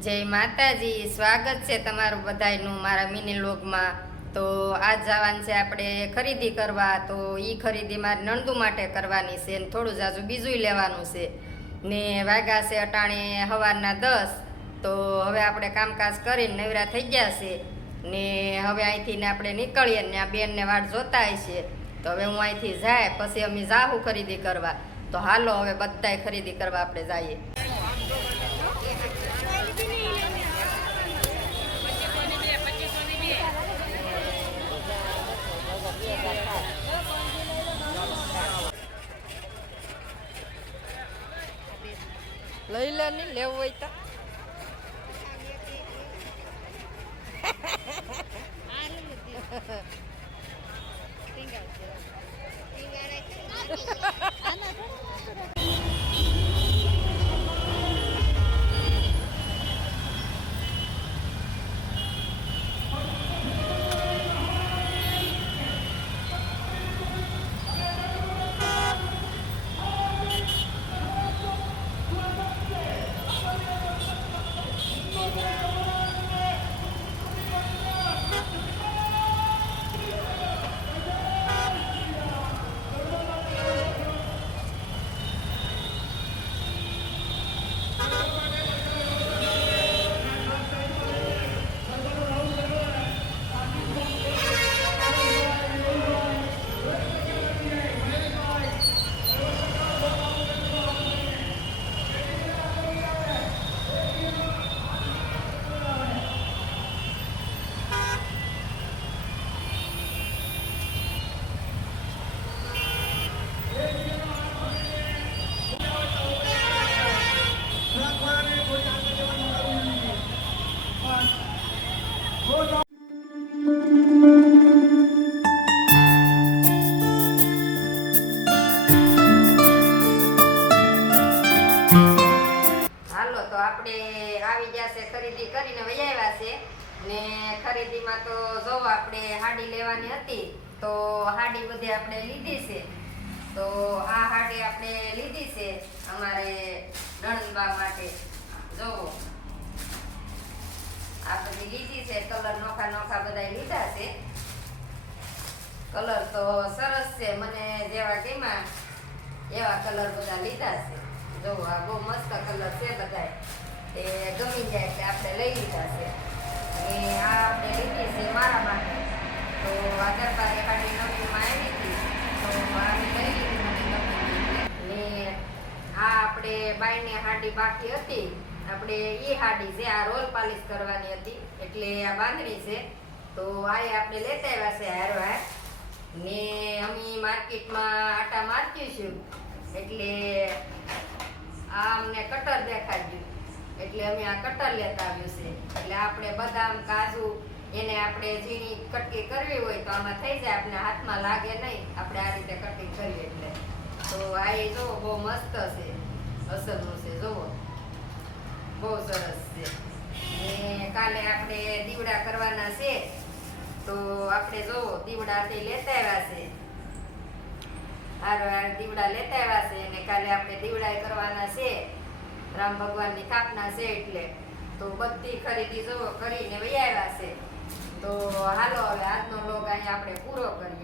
જય માતાજી, સ્વાગત છે તમારું બધાયનું મારા મિની વ્લોગમાં। તો આજ જવાનું છે આપણે ખરીદી કરવા। તો ઈ ખરીદી મારી નણંદુ માટે કરવાની છે ને થોડું જાજુ બીજું લેવાનું છે ને વાગ્યા છે અટાણે સવારના 10। તો હવે આપણે કામકાજ કરીને નવરા થઈ ગયા છે ને હવે અહીંથી ને આપણે નીકળીએ ને આ બેનને વાટ જોતા હશે। તો હવે હું અહીંથી જાય પછી અમે જાહું ખરીદી કરવા। તો હાલો હવે બધાય ખરીદી કરવા આપણે જઈએ। લઈ લે ને લેવું હોય તો આપણે આવી ગયા છે ખરીદી કરીને વૈયા છે ને ખરીદીમાં તો જો આપણે હાડી લેવાની હતી તો હાડી બધી આપણે લીધી છે। તો આ હાડી આપણે લીધી છે અમારે નણંદબા માટે। જો આ બધી લીધી છે, કલર નોખા નોખા બધા લીધા છે। કલર તો સરસ છે, મને જેવા ગમ્યા એવા કલર બધા લીધા છે। જો આ બહુ મસ્ત કલર છે, બધા તે ગમી જાય એટલે આપણે લઈ લીધા છે। અને આ આપણે લીધી છે મારા માટે। તો આ દરબારી હાડી નવીનમાં આવી હતી તો આ લઈ લીધી મને ગમી ને આ આપણે બાઈની હાડી બાકી હતી આપણે એ હાડી છે, આ રોલ પાલિશ કરવાની હતી એટલે આ બાંધણી છે। તો આ આપણે લેતા આવ્યા છે હારો હાર ને અમે માર્કેટમાં આટા મારતીશું એટલે આ અમને કટર દેખાડ્યું એટલે અમે આ કટર લેતા આવ્યું છે। એટલે આપણે બદામ કાજુ એને આપણે ઝીણી કટકી કરવી હોય તો આમાં થઈ જાય, આપણે હાથમાં લાગે નહીં આપણે આ રીતે કટિંગ કરીએ એટલે। તો આ એ જોવો બહુ મસ્ત છે, અસરનું છે, જોવો બહુ સરસ છે। ને કાલે આપણે દીવડા કરવાના છે તો આપણે જોવો દીવડાથી લેતા આવ્યા છે, હાર દીવડા લેતા આવ્યા છે અને કાલે આપણે દીવડા કરવાના છે, રામ ભગવાનની સ્થાપના છે એટલે। તો બધી ખરીદી જોવો કરીને વૈયા આવ્યા છે। તો હાલો હવે આજનો વ્લોગ અહીંયા આપણે પૂરો કરીએ।